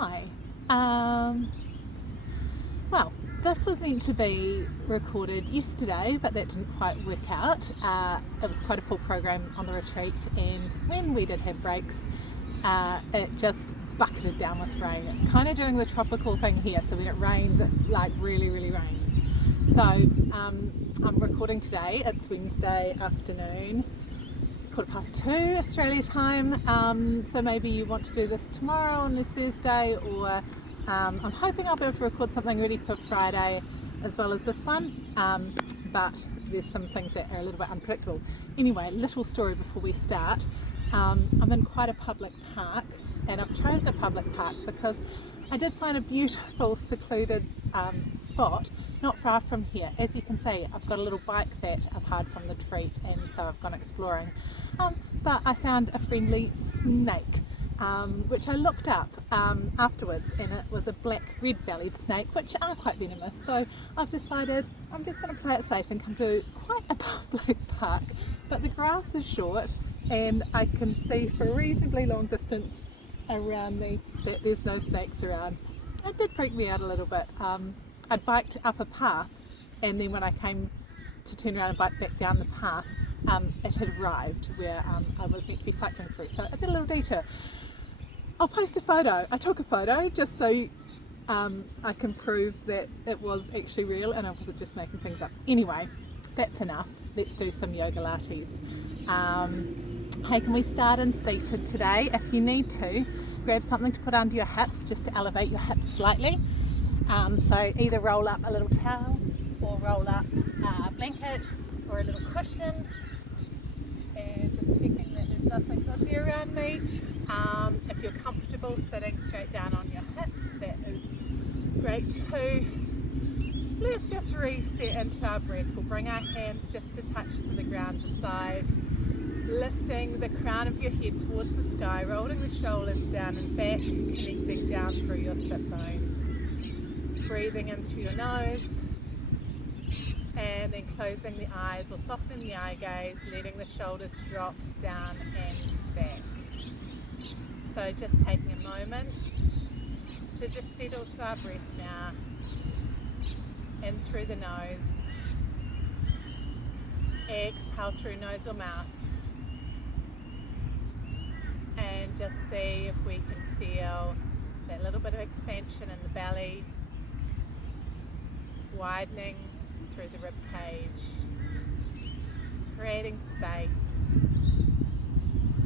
Hi. Well, this was meant to be recorded yesterday, but that didn't quite work out. It was quite a full program on the retreat, and when we did have breaks, it just bucketed down with rain. It's kind of doing the tropical thing here, so when it rains, it like really rains. So I'm recording today. It's Wednesday afternoon, 2:15 Australia time, so maybe you want to do this tomorrow on Thursday, or I'm hoping I'll be able to record something ready for Friday as well as this one, but there's some things that are a little bit unpredictable. Anyway, little story before we start. I'm in quite a public park, and I've chosen a public park because I did find a beautiful secluded spot not far from here. As you can see, I've got a little bike that I've hired from the retreat, and so I've gone exploring. But I found a friendly snake, which I looked up afterwards, and it was a black red-bellied snake, which are quite venomous. So I've decided I'm just going to play it safe and come to quite a public park. But the grass is short, and I can see for a reasonably long distance around me that there's no snakes around. It did freak me out a little bit. I'd biked up a path, and then when I came to turn around and bike back down the path, it had arrived where I was meant to be cycling through. So I did a little detour. I'll post a photo. I took a photo just so I can prove that it was actually real and I wasn't just making things up. Anyway, that's enough. Let's do some yoga lattes. Hey, can we start in seated today? If you need to, grab something to put under your hips just to elevate your hips slightly. So either roll up a little towel or roll up a blanket or a little cushion. And just checking that there's nothing dodgy around me. If you're comfortable sitting straight down on your hips, that is great too. Let's just reset into our breath. We'll bring our hands just to touch to the ground beside, lifting the crown of your head towards the sky, rolling the shoulders down and back, connecting down through your sit bones. Breathing in through your nose, and then closing the eyes or softening the eye gaze, letting the shoulders drop down and back. So just taking a moment to just settle to our breath now. In through the nose, exhale through nose or mouth, and just see if we can feel that little bit of expansion in the belly, widening through the rib cage, creating space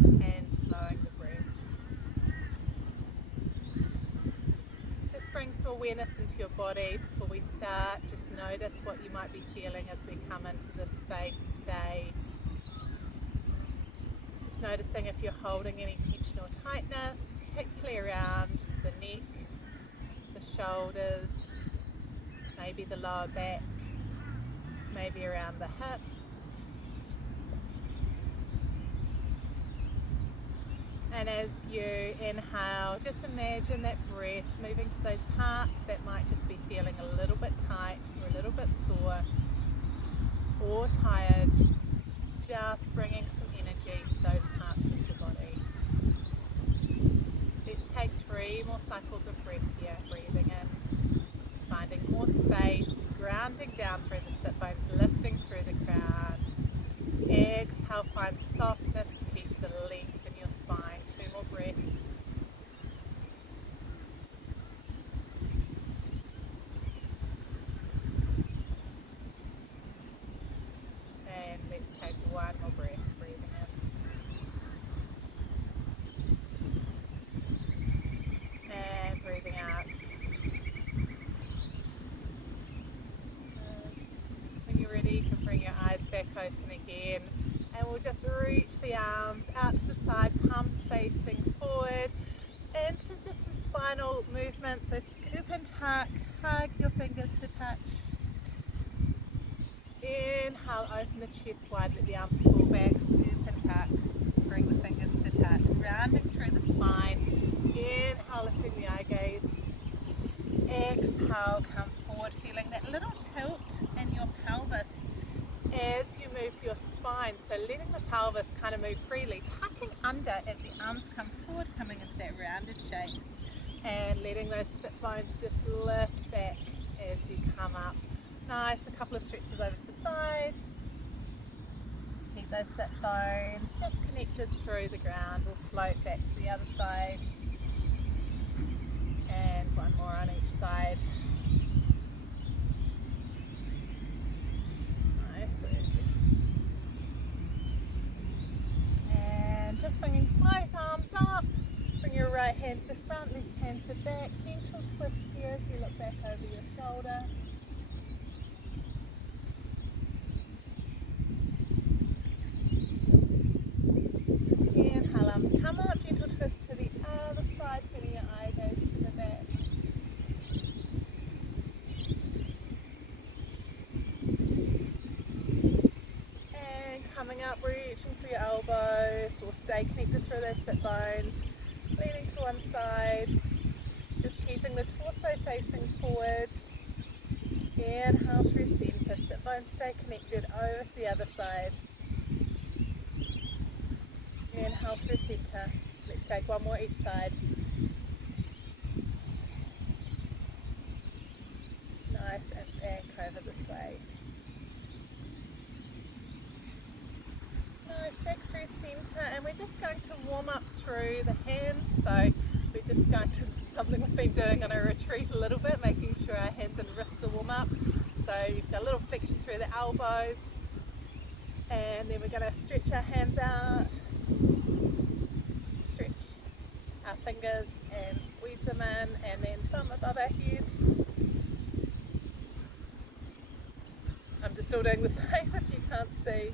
and slowing the breath. Just bring some awareness into your body before we start. Just notice what you might be feeling as we come into this space today. Just noticing if you're holding any tension or tightness, particularly around the neck, the shoulders, maybe the lower back, maybe around the hips. And as you inhale, just imagine that breath moving to those parts that might just be feeling a little bit tight or a little bit sore or tired. Just bringing some energy to those parts of your body. Let's take 3 more cycles of breath here, breathing in, finding more space, grounding down through the sit bones, lifting through the crown. Exhale, find softness to keep the length in your spine. 2 more breaths. And let's take 1 more breath, breathing in. And breathing out. When you're ready, you can bring your eyes back open again, and we'll just reach the arms out to the side, palms facing forward, into just some spinal movements. So scoop and tuck, hug your fingers to touch. Inhale, open the chest wide, let the arms fall back, scoop and tuck, bring the fingers to touch, rounding through the spine. Inhale, lifting the eye gaze. Exhale, come forward, feeling that little tilt in your pelvis as you move your spine. So letting the pelvis kind of move freely, tucking under as the arms come forward, coming into that rounded shape. and letting those sit bones just lift back as you come up. Nice, a couple of stretches over to the side. Keep those sit bones just connected through the ground. We'll float back to the other side. And one more on each side. Nice. And just bringing both arms up. Bring your right hand to the front, left hand to the back. Gentle twist here as you look back over your shoulder. Inhale, arms come up. Gentle twist to the other side, turning your eye gaze to the back. And coming up, reaching for your elbows. We'll stay connected through those sit bones. Leaning to one side, just keeping the torso facing forward. Inhale through centre, sit bones stay connected over to the other side. Inhale through centre, let's take one more each side. Nice, and back over this way. Nice, back through centre, and we're just going to warm up through the hands. So we're just going to, this is something we've been doing on a retreat a little bit, making sure our hands and wrists are warm up. So you've got a little flexion through the elbows, and then we're going to stretch our hands out, stretch our fingers and squeeze them in, and then some above our head. I'm just still doing the same if you can't see.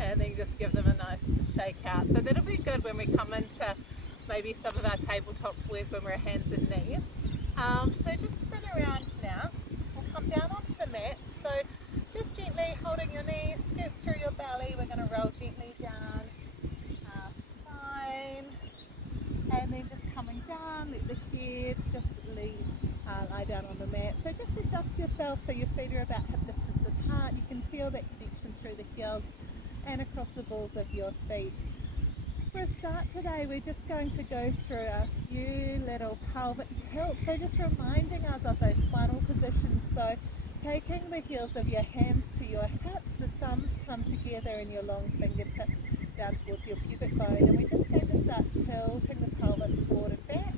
And then just give them a nice shake out. So that'll be good when we come into maybe some of our tabletop work when we're hands and knees. So just spin around now. We'll come down onto the mat. So just gently holding your knees, scoop through your belly. We're going to roll gently down our spine. And then just coming down, let the head just lie down on the mat. So just adjust yourself so your feet are about hip distance apart. You can feel that connection through the heels and across the balls of your feet. For a start today, we're just going to go through a few little pelvic tilts, so just reminding us of those spinal positions. So taking the heels of your hands to your hips, the thumbs come together and your long fingertips down towards your pubic bone, and we're just going to start tilting the pelvis forward and back.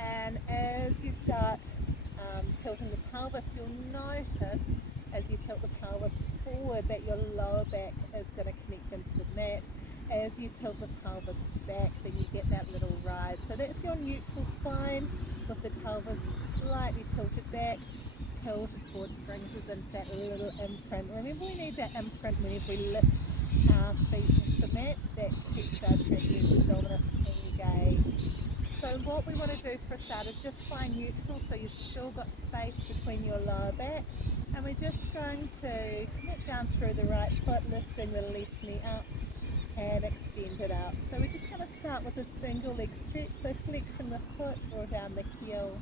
And as you start tilting the pelvis, you'll notice as you tilt the pelvis forward that your lower back is going to connect into the mat. As you tilt the pelvis back, then you get that little rise. So that's your neutral spine with the pelvis slightly tilted back, tilted forward, brings us into that little imprint. Remember, we need that imprint whenever we lift our feet off the mat. That keeps our transverse abdominis engaged. So what we want to do for a start is just find neutral, so you've still got space between your lower back. And we're just going to connect down through the right foot, lifting the left knee up and extend it out. So we're just going to start with a single leg stretch, so flexing the foot or down the heel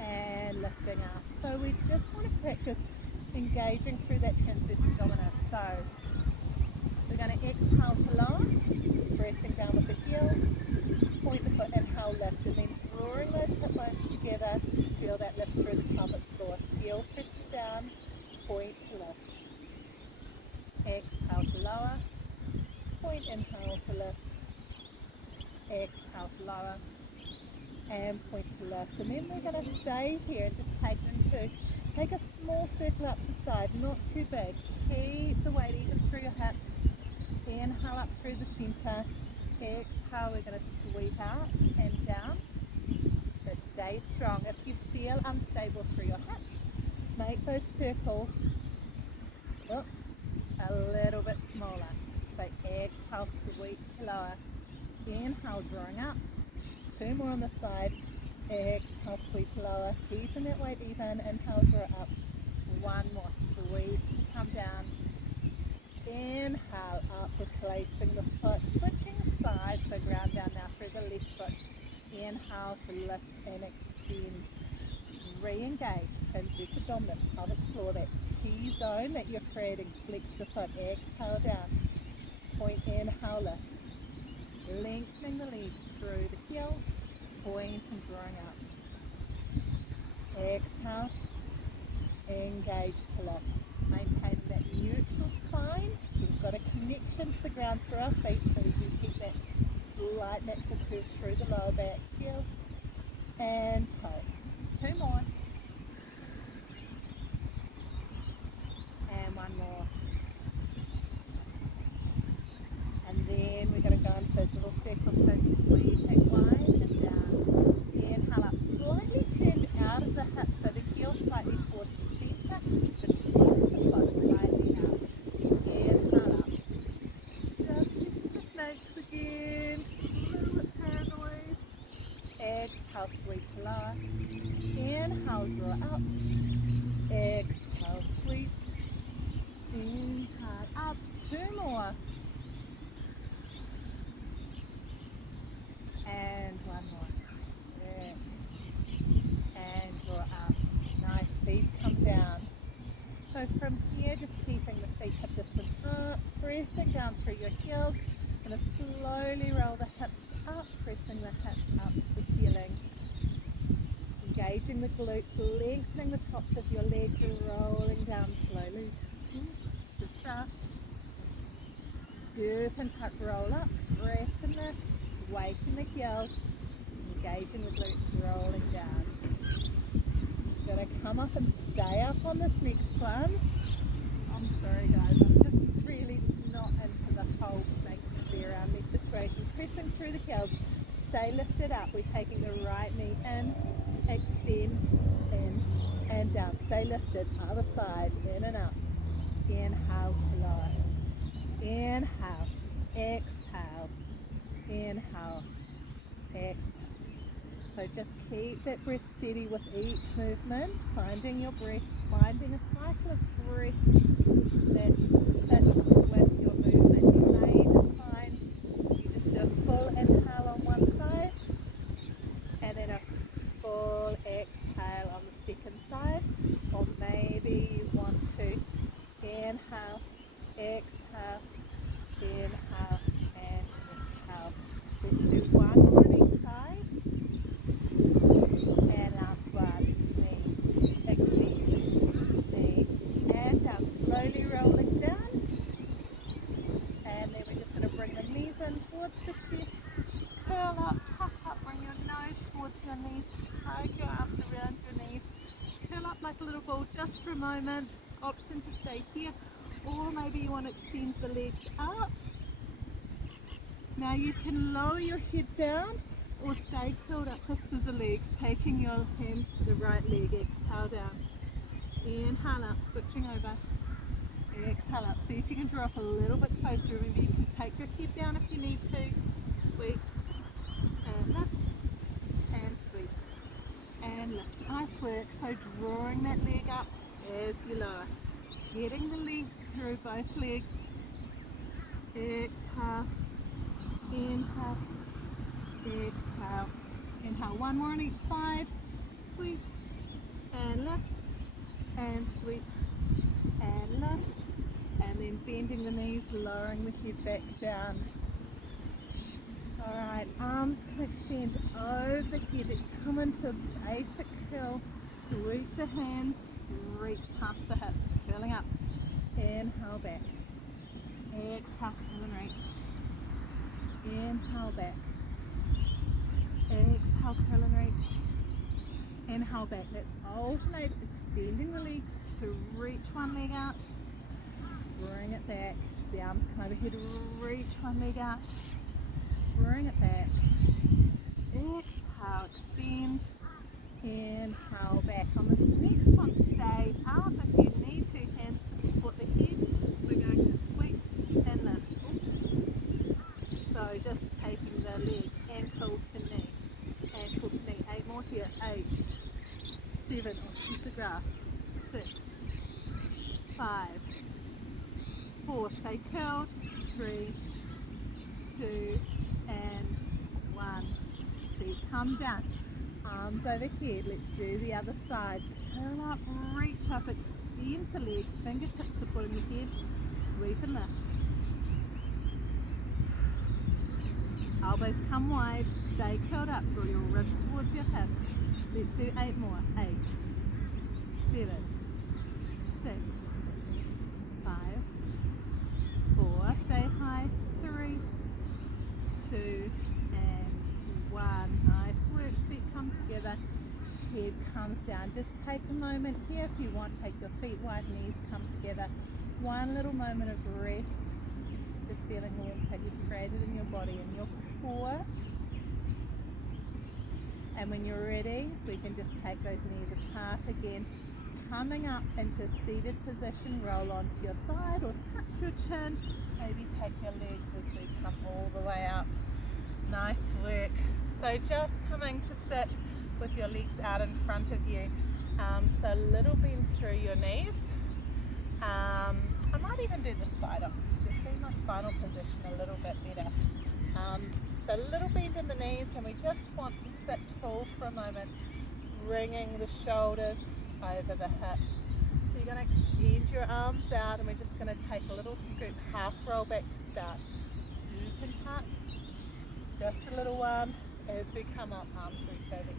and lifting up. So we just want to practice engaging through that transverse abdominis. So we're going to exhale to lower, pressing down with the heel, point the foot, inhale, lift, and then drawing those hip bones together, feel that lift through the pelvic floor. Heel presses down, point to lift. Exhale to lower, point, inhale to lift. Exhale to lower, and point to lift. And then we're going to stay here and just take a small circle up the side, not too big. Keep the weight even through your hips. Inhale up through the center. Exhale, we're going to sweep out and down. So stay strong. If you feel unstable through your hips, make those circles a little bit smaller. So exhale, sweep to lower. Inhale, drawing up. Two more on the side. Exhale, sweep lower. Keeping that weight even. Inhale, draw up. One more, sweep to come down. Inhale up, replacing the foot, switching sides, so ground down now through the left foot. Inhale to lift and extend. Re-engage, transverse abdominis, pelvic floor, that T-zone that you're creating. Flex the foot, exhale down. Point, inhale, lift. Lengthening the leg through the heel. buoyant and drawing up. Exhale, engage to lift. Maintaining that neutral spine, so you've got a connection to the ground through our feet, so you can keep that slight natural curve through the lower back, heel and toe. 2 more. And 1 more. And then we're going to go into those little circles, so sweep it wide and down. Inhale up, slightly turned out of the hips, so the heel slightly towards the centre, the top of the foot slightly out. Inhale up. Just lift the legs again, a little bit paranoid. Exhale, sweep to lower. Inhale, draw up. Exhale, sweep. Inhale up, 2 more. And 1 more. Nice. And draw up. Nice, feet come down. So from here, just keeping the feet hip distance up, pressing down through your heels. Going to slowly roll the hips up, pressing the hips up to the ceiling. Engaging the glutes, lengthening the tops of your legs, rolling down slowly. Just fast. Scoop and tuck, roll up, press and lift. Weight in the heels, engaging the glutes, rolling down. Gonna come up and stay up on this next one. I'm sorry guys, I'm just really not into the whole snake be around me situation. Pressing through the heels, stay lifted up. We're taking the right knee in, extend, in and down. Stay lifted, other side, in and up. Inhale to lower. Inhale, exhale. Inhale, exhale. So just keep that breath steady with each movement, finding your breath, finding a cycle of breath that fits with your movement. You may find you just do a full inhale on one side and then a full exhale on the second side, or maybe you want to inhale, exhale, inhale and exhale. Let's do 1 more on each side. And last one. Knee, extend, knee, and down. Slowly rolling down. And then we're just going to bring the knees in towards the chest. Curl up, tuck up, bring your nose towards your knees. Hug your arms around your knees. Curl up like a little ball just for a moment. Option to stay here. Or maybe you want to extend the legs up. Now you can lower your head down or stay curled up for scissor legs, taking your hands to the right leg. Exhale down. Inhale up, switching over. Exhale up. See if you can draw up a little bit closer. Remember, you can take your head down if you need to. Sweep and lift and sweep and lift. Nice work. So drawing that leg up as you lower. Getting the length through both legs. Exhale. Inhale, exhale, inhale. 1 more on each side. Sweep and lift and sweep and lift, and then bending the knees, lowering the head back down. Alright, arms can extend over the head. Let's come into a basic curl. Sweep the hands, reach past the hips, curling up. Inhale back. Exhale, curl and reach. Inhale back. Exhale, curl and reach. Inhale back. Let's alternate extending the legs to reach one leg out. Bring it back. The arms come overhead. Reach one leg out. Bring it back. Exhale, extend. Inhale back. On this next one, stay up. If you need 2 hands to support the head, we're going to sweep and lift. So just taking the leg, ankle to knee, 8 more here, 8, 7, or piece of grass, 6, 5, 4, stay curled, 3, 2, and 1. Feet come down, arms overhead. Let's do the other side. Curl up, reach up, extend the leg, fingertips supporting the head, sweep and lift. Elbows come wide, stay curled up, draw your ribs towards your hips. Let's do 8 more. 8, 7, 6, 5, 4, stay high, 3, 2, and 1. Nice work, feet come together, head comes down. Just take a moment here if you want, take your feet wide, knees come together. One little moment of rest, just feeling warmth that you've created in your body and your core. And when you're ready, we can just take those knees apart again, coming up into seated position. Roll onto your side or touch your chin. Maybe take your legs as we come all the way up. Nice work. So just coming to sit with your legs out in front of you. So a little bend through your knees. I might even do this side up because you'll see my spinal position a little bit better. So a little bend in the knees, and we just want to sit tall for a moment, bringing the shoulders over the hips. So you're going to extend your arms out, and we're just going to take a little scoop, half roll back to start. Scoop and tuck. Just a little one. As we come up, arms reach overhead.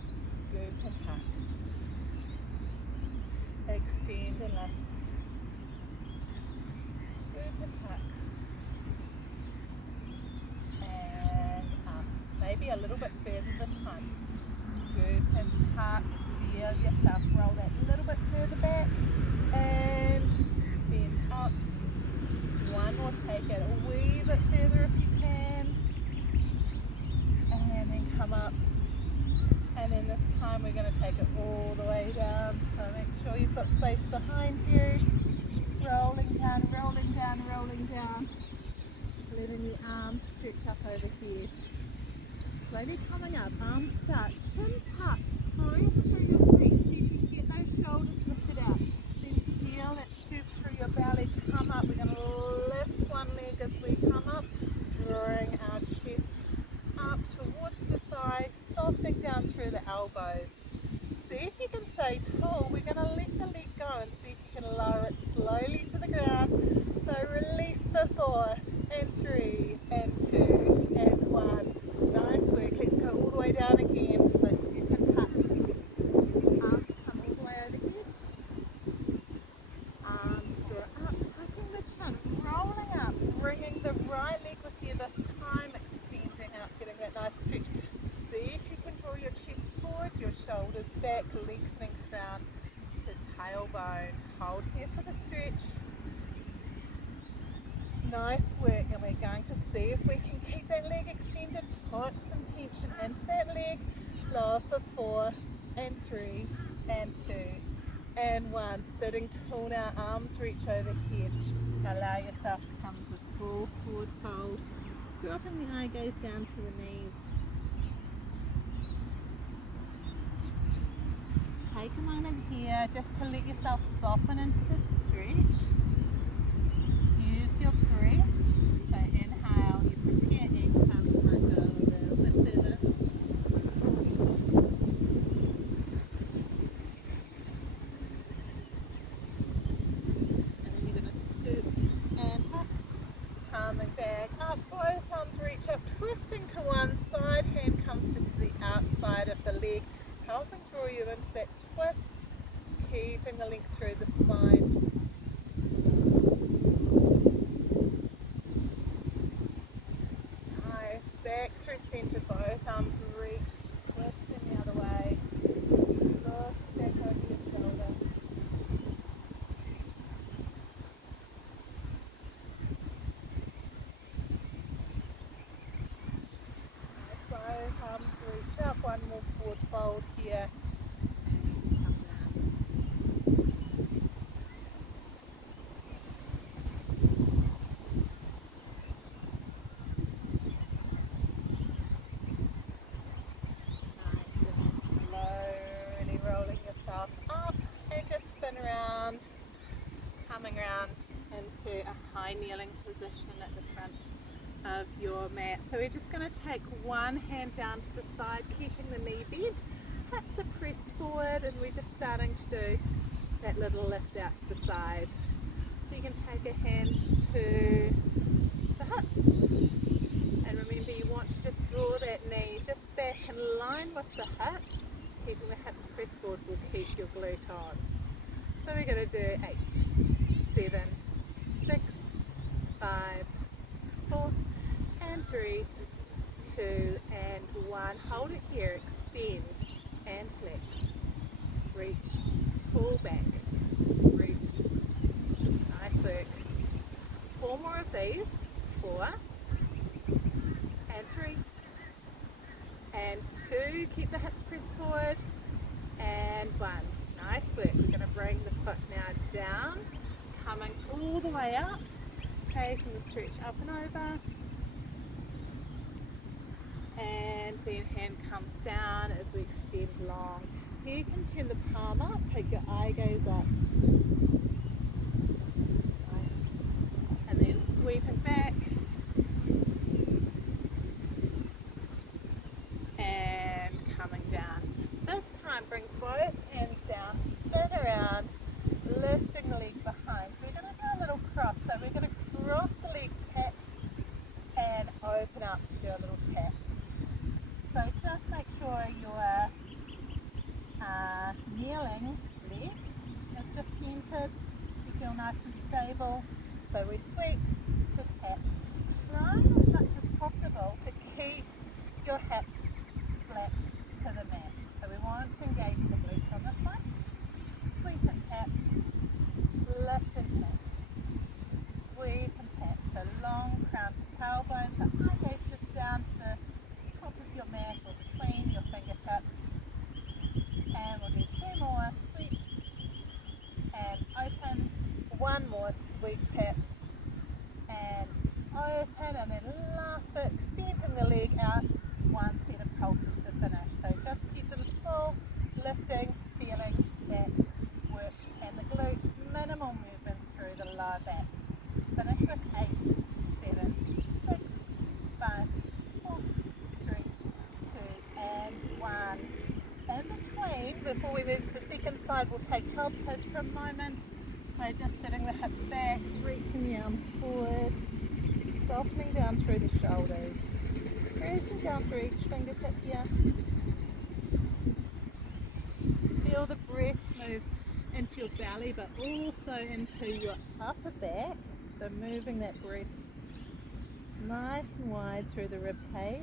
Scoop and tuck. Extend and lift. Scoop and tuck. And up. Maybe a little bit further this time. Scoop and tuck. Feel yourself roll that a little bit further back. And stand up. One more, take it a wee bit further if you can. And then come up. And then this time we're going to take it all the way down. So make sure you've got space behind you. Rolling down, rolling down, rolling down. Letting the arms stretch up overhead. Slowly coming up, arms start, chin tucked, press through your feet. See if you can get those shoulders lifted out. Then feel that scoop through your belly to come up. We're going to lift one leg as we come up, drawing our chest up towards the thigh, softening down through the elbows. See if you can stay tall. We're going to let the leg go and see if you can lower it slowly to the ground. So release for 4 and 3 and 2 and 1. Nice work. Let's go all the way down again. So scoop and tuck. Arms come all the way overhead. Arms draw up, tucking the chin, rolling up, bringing the right leg with you this time, extending out, getting that nice stretch. See if you can draw your chest forward, your shoulders back, lengthening crown to tailbone. Hold here for the stretch. Nice work, and we're going to see if we can keep that leg extended, put some tension into that leg. Lower for 4 and 3 and 2 and 1. Sitting tall now, arms reach overhead. Allow yourself to come to full forward fold. Dropping the eye gaze down to the knees. Take a moment here just to let yourself soften into the stretch. Use your breath. So inhale, you prepare, exhale, you might go a little bit further. And then you're going to scoop and tuck. Coming back up, both arms reach up, twisting to one side, hand comes just to the outside of the leg, helping draw you into that twist, keeping the length through the spine. Nice, back through centre, both arms reach, twisting the other way, look back over your shoulder. Nice, both arms reach up, one more forward fold here. Come down. Slowly rolling yourself up and just spin around, coming around into a high kneeling position at the front of your mat. So we're just going to take one hand down to the side, keeping the knee bent, hips are pressed forward, and we're just starting to do that little lift out to the side. So you can take a hand to the hips, want to just draw that knee just back in line with the hip. Keeping the hips pressed forward will keep your glute on. So we're going to do 8, 7, 6, 5, 4, and 3, 2, and 1. Hold it here, extend and flex. Reach, pull back, reach. Nice work. 4 more of these. 4, and 3, and 2. Keep the hips pressed forward, and 1. Nice work. We're going to bring the foot now down, coming all the way up, taking the stretch up and over, and then hand comes down as we extend long. Here you can turn the palm up, take your eye gaze up. Nice. And then sweeping back, and coming down. This time bring both hands down, spin around, lifting the leg behind. So we're going to do a little cross. So we're going to cross the leg, tap, and open up to do a little tap. So just make sure your kneeling leg is just centered, so you feel nice and stable. So we sweep to tap, trying as much as possible to keep your hips flat to the mat. So we want to engage the glutes on this one. Sweep and tap, lift and tap, sweep and tap. So long crown to tailbone, so eye gaze just down to the top of your mat or between your fingertips. And we'll do 2 more, sweep and open. 1 more, sweep, tap, and open. And then last bit, extending the leg out. 1 set of pulses to finish. So just keep them small, lifting, feeling that work. And the glute, minimal movement through the lower back. Finish with 8, 7, 6, 5, 4, 3, 2, and 1. In between, before we move to the second side, we'll take child's pose for a moment. So just sitting the hips back, reaching the arms forward, softening down through the shoulders. Pressing down through each fingertip here. Feel the breath move into your belly, but also into your upper back. So moving that breath nice and wide through the rib cage.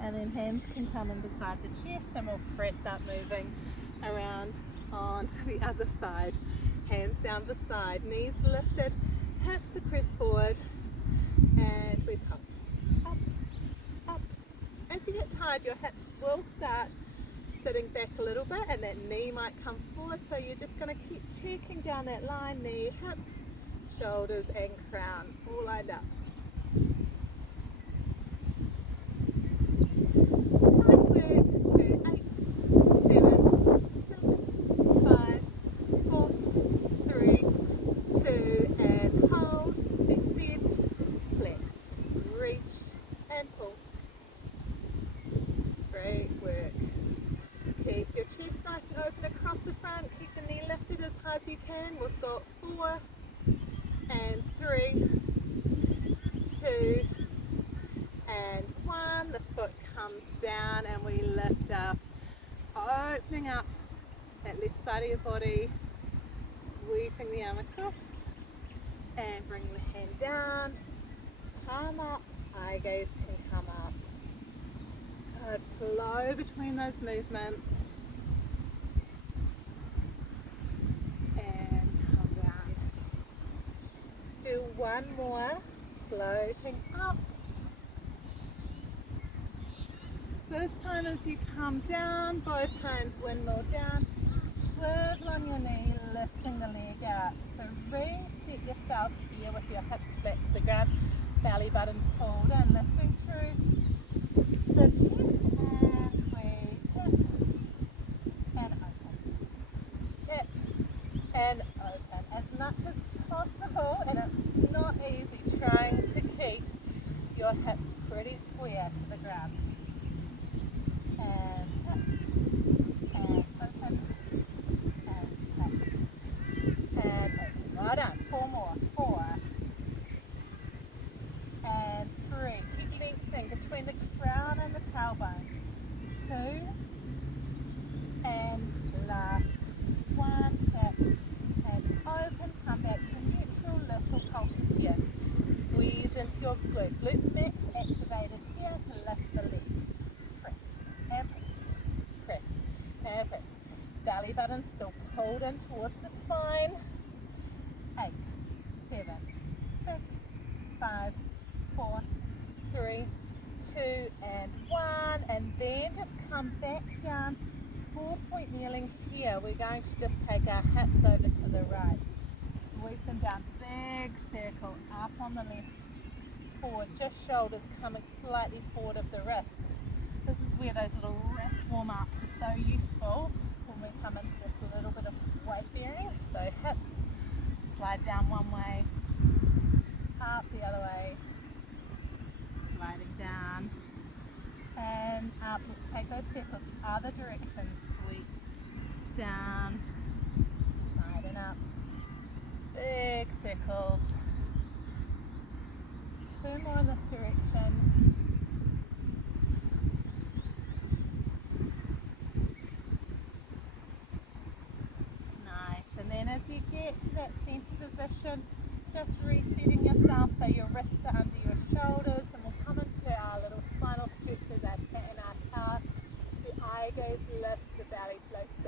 And then hands can come in beside the chest, and we'll press up, moving around onto the other side. Hands down the side, knees lifted, hips are pressed forward, and we pulse up, up. As you get tired, your hips will start sitting back a little bit, and that knee might come forward, so you're just going to keep checking down that line, knee, hips, shoulders, and crown, all lined up. Nice work. Do 8, 7, 6, 5, 4, 3, 2, and hold, extend, flex, reach, and pull. Great work. Keep your chest nice and open across the front. Keep the knee lifted as high as you can. We've got 4, and 3, 2, and 1. The foot comes down and we lift up, opening up that left side of your body, sweeping the arm across and bringing the hand down, palm up, eye gaze can come up. Good, flow between those movements and come down. Let's do 1 more, floating up. This time as you come down, both hands windmill down, swivel on your knee, lifting the leg out. So reset yourself here with your hips flat to the ground, belly button pulled in, lifting through the chest, and we tip and open. Tip and open as much as possible, and it's not easy trying to keep your hips pretty square to the ground. And tap, and open, and tap, glute. Glute max activated here to lift the leg. Press and press, press and press. Belly button still pulled in towards the spine. 8, 7, 6, 5, 4, 3, 2, and 1. And then just come back down. 4-point kneeling here. We're going to just take our hips over to the right. Sweep them down. Big circle up on the left. Forward. Just shoulders coming slightly forward of the wrists. This is where those little wrist warm-ups are so useful when we come into this little bit of weight bearing. So hips slide down one way, up the other way, sliding down, and up. Let's take those circles other directions. Sweep down, side and up. Big circles. 2 more in this direction. Nice. And then as you get to that center position, just resetting yourself so your wrists are under your shoulders, and we'll come into our little spinal stretches, our cat and our cow. The eye gaze lifts, the belly floats